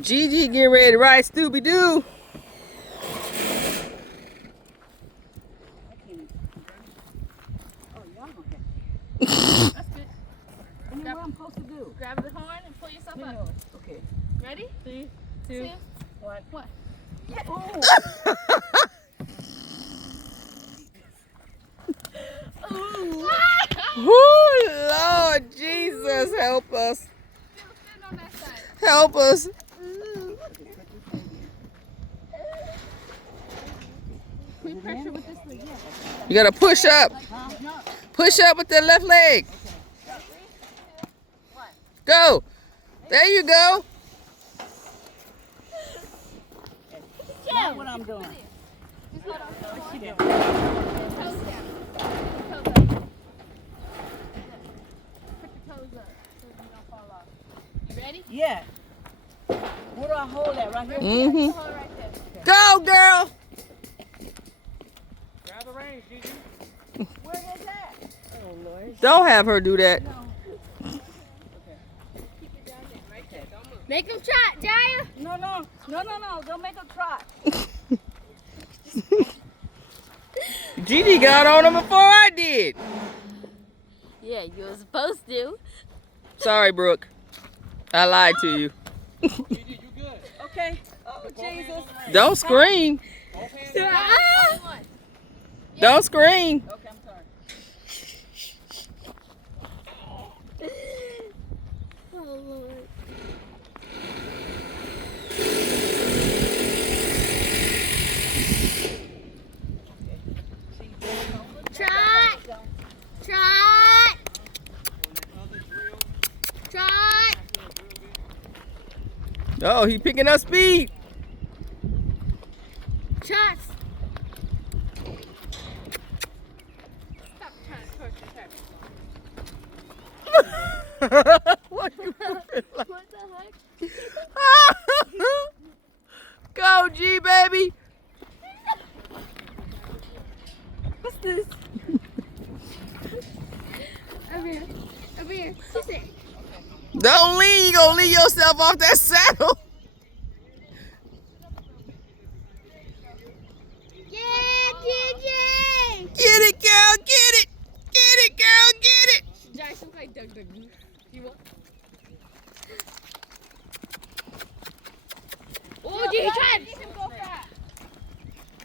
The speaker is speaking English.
Gigi getting ready to ride Scooby-Doo. That's good. What I'm supposed to do? Grab the horn and pull yourself up. Okay. Ready? 3, 2, 1. What? Ooh. Woo, Lord Jesus, help us. Stand on that side. Help us. Put pressure with this leg. Yeah. You gotta push up. Push up with the left leg. Go. There you go. That's what I'm doing. Just hold on to the horn. Doing? Toes down. Toes up. Put your toes up so you don't fall off. You ready? Yeah. Where do I hold that? Right here? Mm-hmm. Hold it right there. Go, girl. Grab the reins, Gigi. Where is that? Oh, Lord. Don't have her do that. Keep it down there. Right there. Don't move. Make them trot, Jaya. No. Don't make a trot. Gigi got on him before I did. Yeah, you were supposed to. Sorry, Brooke. I lied to you. Gigi, you good? Okay. Oh, Jesus. Don't scream. Both hands down. Don't scream. Okay, I'm sorry. Oh, Lord. Trot! Trot! Trot! Oh, he picking up speed. Shots! Stop trying to torture her. What you feel like? What the heck? Go, G, baby. What's this? Over here. Over here. Sit there. Don't lean. You gonna lean yourself off that saddle. Yeah, Gigi! Get it, girl. Get it. Get it, girl. Get it. Josh, look like Doug. You want?